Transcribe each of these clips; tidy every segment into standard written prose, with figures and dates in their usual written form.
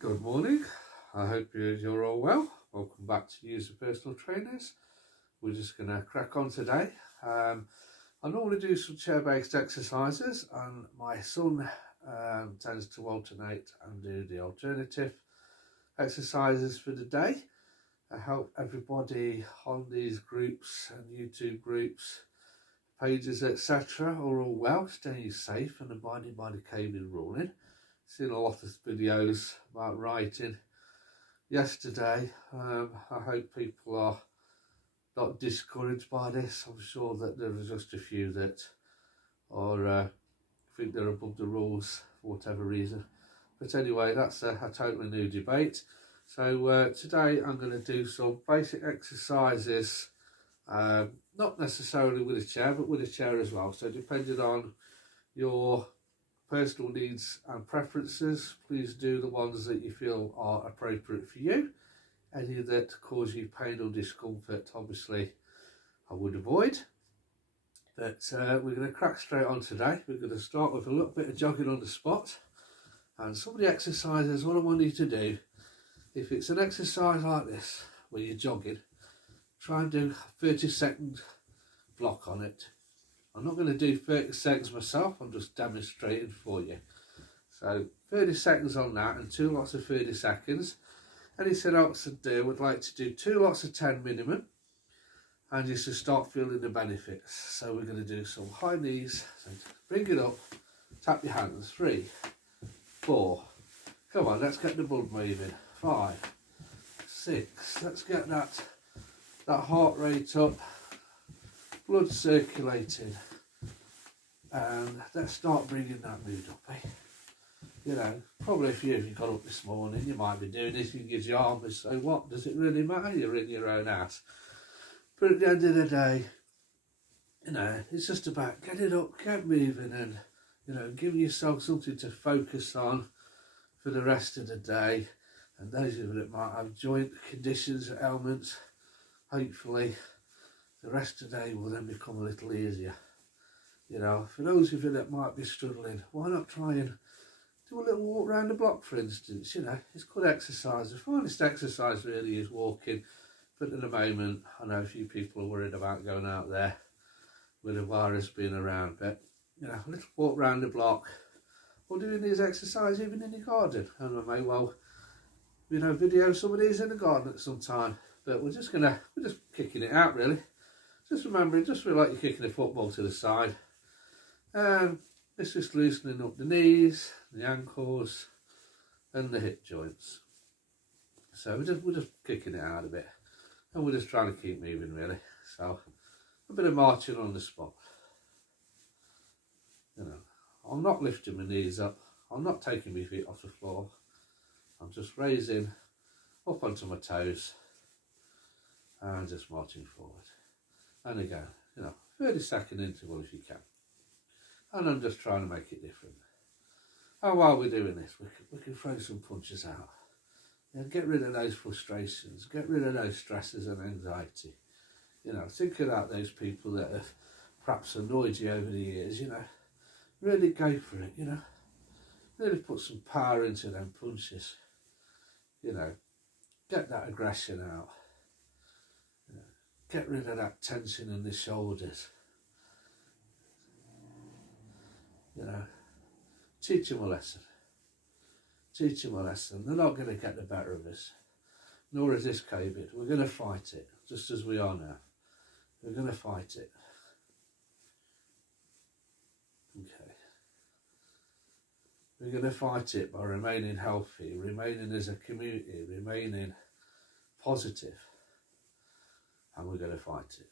Good morning. I hope you're all well. Welcome back to User Personal Trainers. We're just going to crack on today. I normally do some chair-based exercises, and my son tends to alternate and do the alternative exercises for the day. I help everybody on these groups and YouTube groups, pages, etc. are all well, staying safe and abiding by the COVID ruling. Seen a lot of videos about writing yesterday. I hope people are not discouraged by this. I'm sure that there are just a few that are think they're above the rules for whatever reason. But anyway, that's a totally new debate. So today I'm going to do some basic exercises, not necessarily with a chair, but with a chair as well. So depending on your personal needs and preferences, please do the ones that you feel are appropriate for you. Any that cause you pain or discomfort, obviously I would avoid. But we're going to crack straight on today. We're going to start with a little bit of jogging on the spot, and some of the exercises, what I want you to do, if it's an exercise like this where you're jogging, try and do a 30-second block on it. I'm not going to do 30 seconds myself, I'm just demonstrating for you. So 30 seconds on that and 2 lots of 30 seconds. Anything else to do, would like to do 2 lots of 10 minimum, and just to start feeling the benefits. So we're going to do some high knees, so bring it up, tap your hands, 3, 4, come on, let's get the blood moving, 5, 6, let's get that heart rate up, blood circulating, and let's start bringing that mood up, eh? You know, probably if you got up this morning, you might be doing this, you can give your arm, so what, does it really matter? You're in your own ass. But at the end of the day, you know, it's just about get it up, get moving, and, you know, giving yourself something to focus on for the rest of the day. And those of you that might have joint conditions, ailments, hopefully the rest of the day will then become a little easier. You know, for those of you that might be struggling, why not try and do a little walk around the block, for instance? You know, it's good exercise. The finest exercise really is walking. But at the moment, I know a few people are worried about going out there with the virus being around. But, you know, a little walk around the block, or doing these exercises even in your garden. And I may well, you know, video some of these in the garden at some time. But we're just kicking it out really. Just remembering, just feel like you're kicking a football to the side. It's just loosening up the knees, the ankles, and the hip joints. So we're just kicking it out a bit, and we're just trying to keep moving really. So a bit of marching on the spot. You know, I'm not lifting my knees up. I'm not taking my feet off the floor. I'm just raising up onto my toes and just marching forward. And again, you know, 30-second interval if you can. And I'm just trying to make it different. And while we're doing this, we can throw some punches out. You know, get rid of those frustrations, get rid of those stresses and anxiety. You know, think about those people that have perhaps annoyed you over the years, you know. Really go for it, you know. Really put some power into them punches. You know, get that aggression out. You know, get rid of that tension in the shoulders. You know, teach them a lesson. Teach them a lesson. They're not going to get the better of us. Nor is this COVID. We're going to fight it, just as we are now. We're going to fight it. Okay. We're going to fight it by remaining healthy, remaining as a community, remaining positive. And we're going to fight it.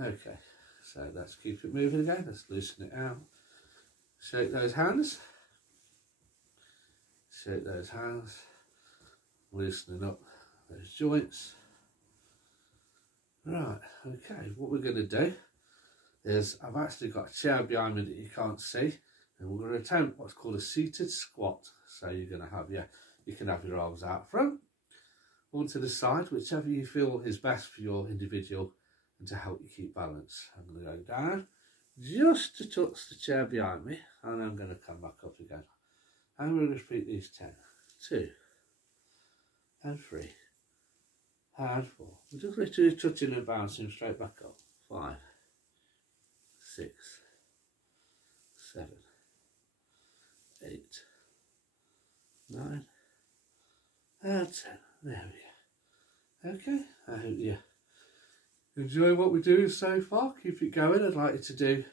Okay. So let's keep it moving again. Let's loosen it out. Shake those hands. Shake those hands. Loosening up those joints. Right, okay, what we're going to do is I've actually got a chair behind me that you can't see, and we're going to attempt what's called a seated squat. So you're going to have you can have your arms out front, or to the side, whichever you feel is best for your individual and to help you keep balance. I'm going to go down just to touch the chair behind me, and I'm going to come back up again. And we'll repeat these 10. 2 and 3 and 4. We're just literally touching and bouncing straight back up. 5, 6, 7, 8, 9 and 10. There we go. Okay, I hope you enjoy what we're doing so far. Keep it going. I'd like you to do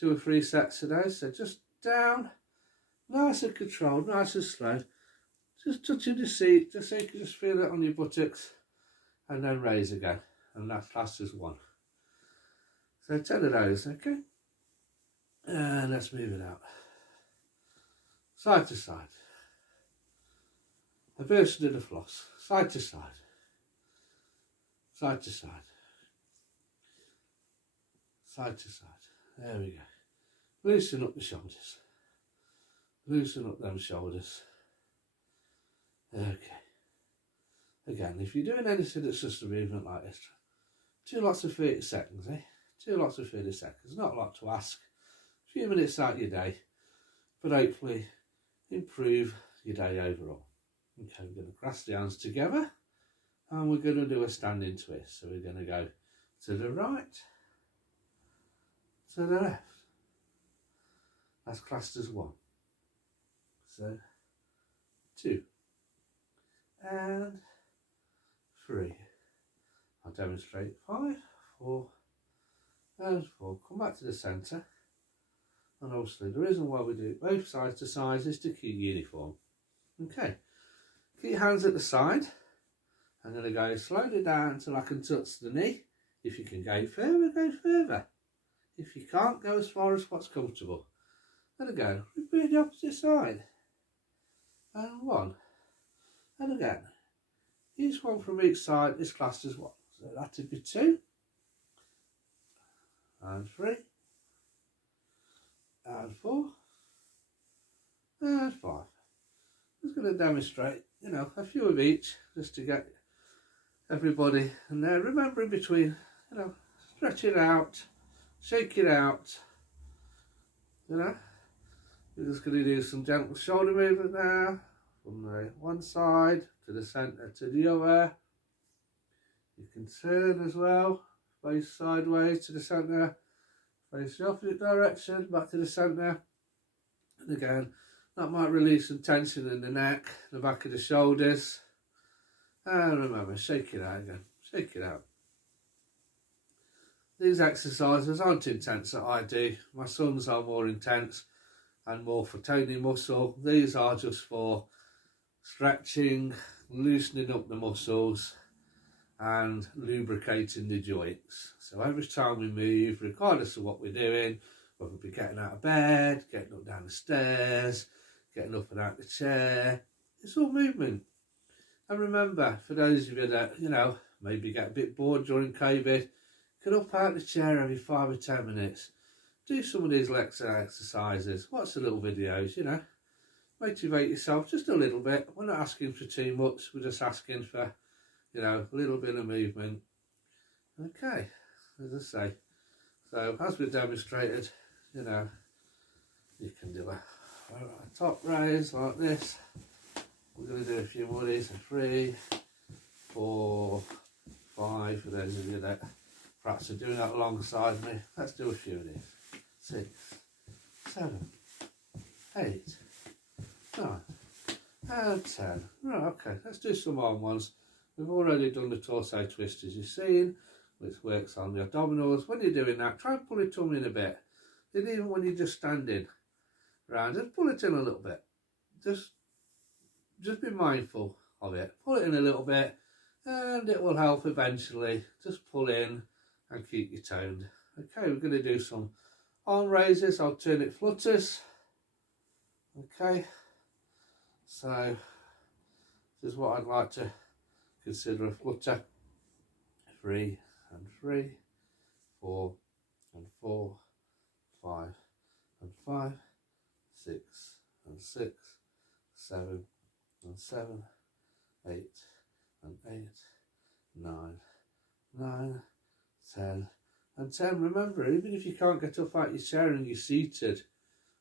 2 or 3 sets today. So just down, nice and controlled, nice and slow. Just touching the seat, just so you can just feel it on your buttocks, and then raise again. And that class is 1. So 10 of those, okay? And let's move it out. Side to side. A version of the floss. Side to side. Side to side. Side to side. There we go. Loosen up the shoulders. Loosen up them shoulders. Okay. Again, if you're doing anything that's just a movement like this, 2 lots of 30 seconds, eh? 2 lots of 30 seconds. Not a lot to ask. A few minutes out of your day, but hopefully improve your day overall. Okay, we're going to grasp the hands together and we're going to do a standing twist. So we're going to go to the right, to the left. That's classed as 1. So 2 and 3. I'll demonstrate 5, 4 and 4. Come back to the centre. And obviously the reason why we do it both sides to sides is to keep uniform. Okay. Keep your hands at the side. I'm going to go slowly down until I can touch the knee. If you can go further, go further. If you can't, go as far as what's comfortable. And again, repeat the opposite side. And 1. And again. Each one from each side is classed as 1. So that would be 2. And 3. And 4. And 5. I'm just going to demonstrate, a few of each, just to get everybody in there. Remember in between, stretch it out, shake it out, We're just going to do some gentle shoulder movement now, from the one side to the centre to the other. You can turn as well, face sideways to the centre, face the opposite direction, back to the centre. And again, that might release some tension in the neck, the back of the shoulders. And remember, shake it out again, shake it out. These exercises aren't intense that I do. My sons are more intense and more for toning muscle. These are just for stretching, loosening up the muscles and lubricating the joints. So every time we move, regardless of what we're doing, whether we're getting out of bed, getting up down the stairs, getting up and out the chair, it's all movement. And remember, for those of you that, maybe get a bit bored during COVID, get up out the chair every 5 or 10 minutes. Do some of these exercises, watch the little videos, motivate yourself just a little bit. We're not asking for too much, we're just asking for, a little bit of movement. Okay, as I say, so as we've demonstrated, you can do a top raise like this. We're going to do a few more of these, 3, 4, 5, for those of you that perhaps are doing that alongside me. Let's do a few of these. 6, 7, 8, 9, and 10. Right, okay, let's do some arm ones. We've already done the torso twist as you've seen, which works on the abdominals. When you're doing that, try and pull your tummy in a bit. And even when you're just standing around, just pull it in a little bit. Just be mindful of it. Pull it in a little bit and it will help eventually. Just pull in and keep you toned. Okay, we're going to do some arm raises, alternate flutters. Okay, so this is what I'd like to consider a flutter. 3 and 3, 4 and 4, 5 and 5, 6 and 6, 7 and 7, 8 and 8, 9, 9, 10 and 10. Remember, even if you can't get up out your chair and you're seated,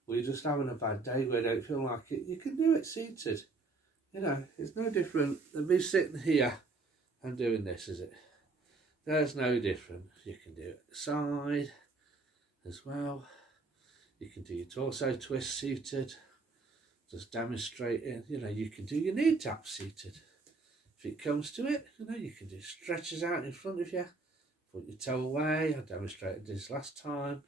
or you're just having a bad day where you don't feel like it, you can do it seated. You know, it's no different than me sitting here and doing this, is it? There's no different. You can do it at the side as well. You can do your torso twist seated. Just demonstrating, you know, you can do your knee taps seated. If it comes to it, you know, you can do stretches out in front of you. Put your toe away. I demonstrated this last time.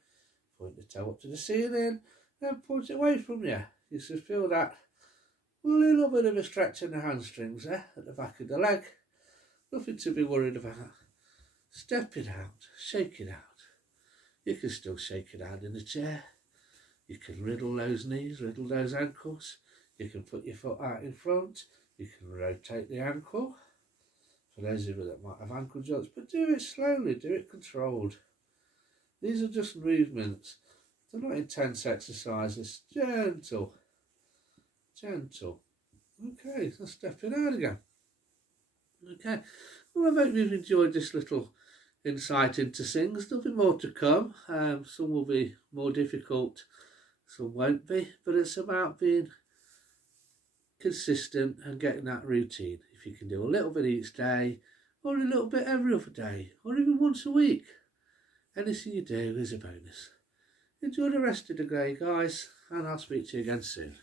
Point the toe up to the ceiling, then point it away from you. You should feel that little bit of a stretch in the hamstrings there at the back of the leg. Nothing to be worried about. Step it out, shake it out. You can still shake it out in the chair. You can riddle those knees, riddle those ankles. You can put your foot out in front. You can rotate the ankle. For those of you that might have ankle joints, but do it slowly, do it controlled. These are just movements. They're not intense exercises. Gentle. Gentle. Okay, so stepping out again. Okay. Well, I hope you've enjoyed this little insight into things. There'll be more to come. Some will be more difficult, some won't be. But it's about being consistent and getting that routine. If you can do a little bit each day, or a little bit every other day, or even once a week, anything you do is a bonus. Enjoy the rest of the day, guys, and I'll speak to you again soon.